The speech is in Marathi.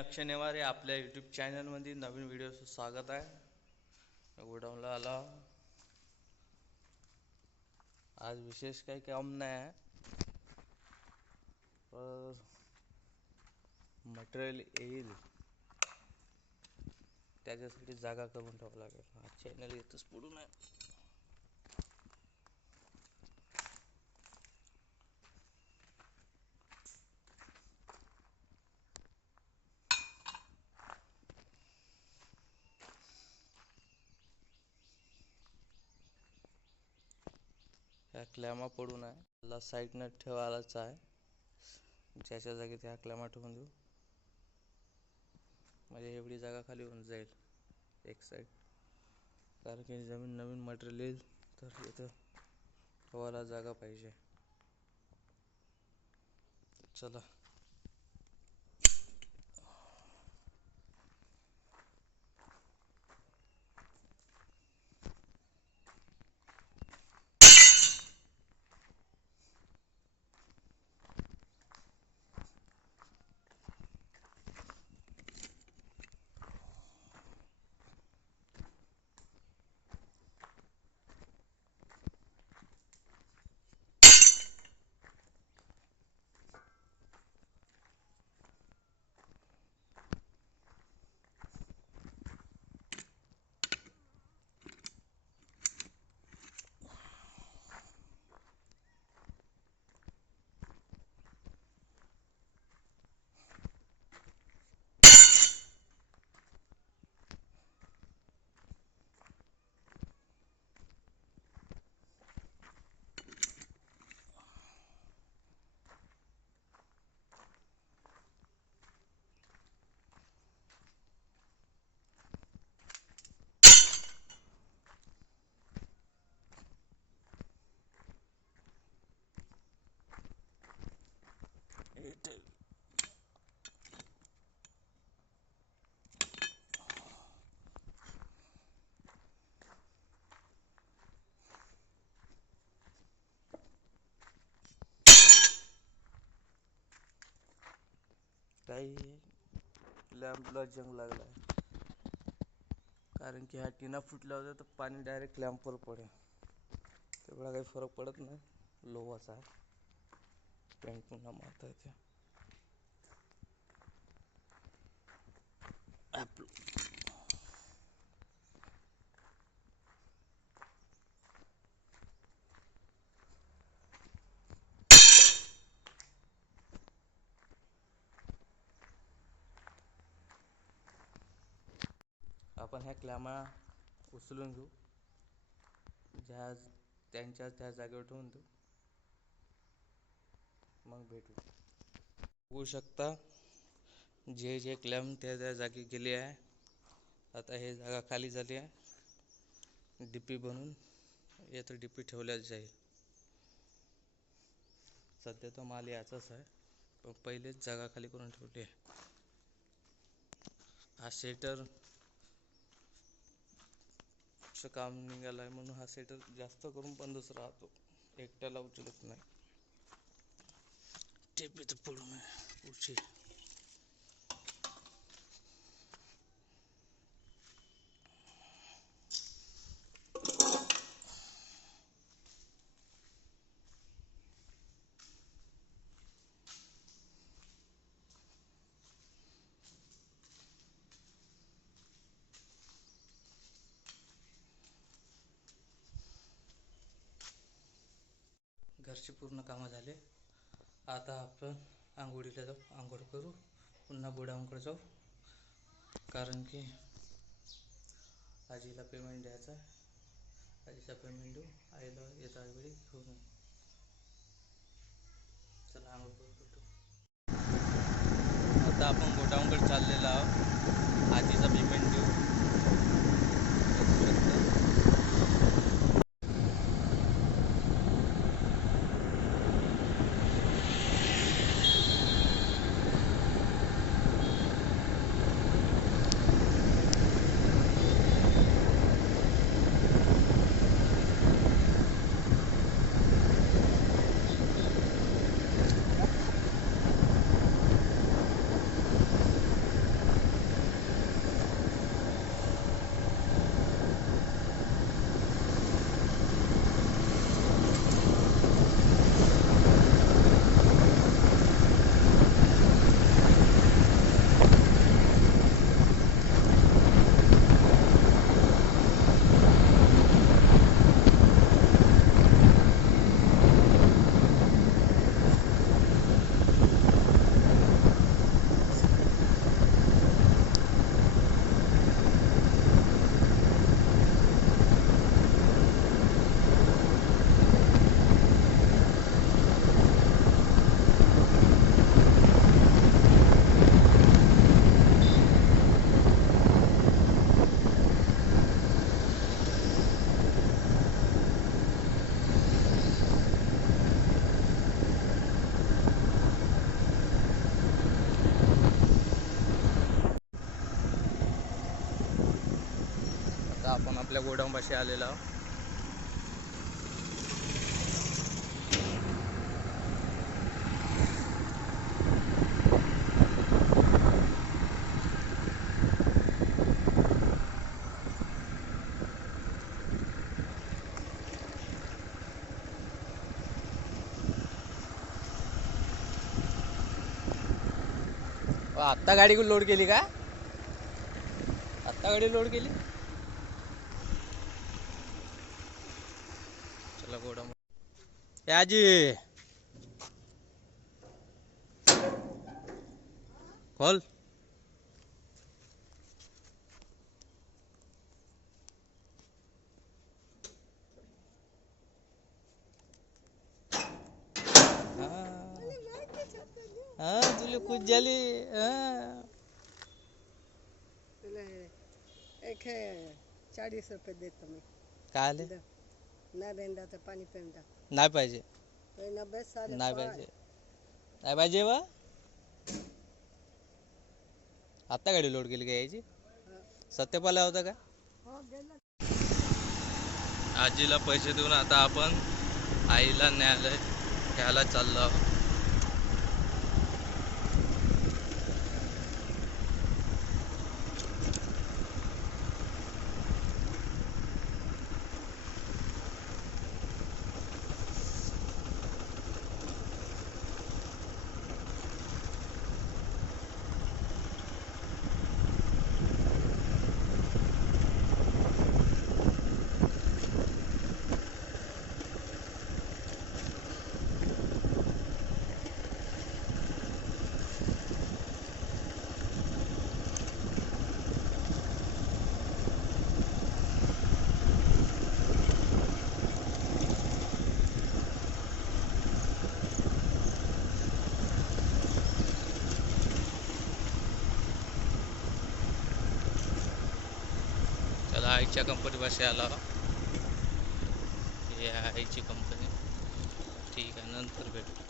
अक्षय नेवारे आपल्या यूट्यूब चॅनलमध्ये नवीन व्हिडिओचं स्वागत आहे. गोडाऊनला आला. आज विशेष काही काम नाही आहे, पर मटेरियल येईल त्याच्यासाठी जागा करून ठेवावं लागेल. हा चॅनल येतच पडून आहे. ह्या क्लॅमा पडून आहे, त्याला साईडनं ठेवायलाच आहे. ज्याच्या जागी त्या क्लॅमा ठेवून देऊ म्हणजे एवढी जागा खाली होऊन जाईल एक साईड. कारण की जमीन नवीन मटेरियल येईल तर इथं ठेवायला जागा पाहिजे. चला काही लॅम्पला जंग लागला आहे, कारण की ह्या टिना फुटल्या होत्या तर पाणी डायरेक्ट लॅम्पवर पडेल. तेवढा काही फरक पडत नाही, लोहाचा आहे, पेंट पुन्हा मारता येते. आपण ह्या क्लॅमा उचलून घेऊ, ज्या त्यांच्या त्या जागेवर ठेवून देऊ, मग भेटू. बघू शकता जे जे क्लॅम त्या त्या जागी गेले आहे. आता हे जागा खाली झाली आहे, डीपी बनवून येतं डीपी ठेवल्याच जाईल. सध्या तो माल याचाच आहे, पण पहिलेच जागा खाली करून ठेवली आहे. हा सेटर काम निघाला आहे म्हणून हा सेटर जास्त करून बंदच राहतो, एकट्याला उचलत नाही. टेप इथं पडून आहे पुढची. घरची पूर्ण कामं झाले. आता आपण आंघोळीला जाऊ, आंघोळ करू, पुन्हा गोडाऊनकडे जाऊ. कारण की आजीला पेमेंट द्यायचा आहे. आजीचा पेमेंट देऊ, आईला येता वेळी घेऊन. चला आंघोळ करू. आता आपण गोडाऊनकडे चाललेलो आहोत, आजीचा पेमेंट देऊ. आपल्या गोडाऊनपाशी आलेलो आहोत. आत्ता गाडी लोड केली का? आत्ता गाडी लोड केली. चला गोडाऊन याजी खोल. हा तुला खुश झाली. एक 40 रुपये देतो मी. काय आले? नाही देणार तर पाणी पिऊन जा. नाही पाहिजे. नाही पाहिजे. नाही पाहिजे वा. आत्ता गाडी लोड केली का यायची? सत्यपाला होता का? आजीला पैसे देऊन आता आपण आईला न्यायालय घ्यायला चाललो. त्याला आईच्या कंपनीपाशी आला. ही आहे आईची कंपनी. ठीक आहे, नंतर भेटू.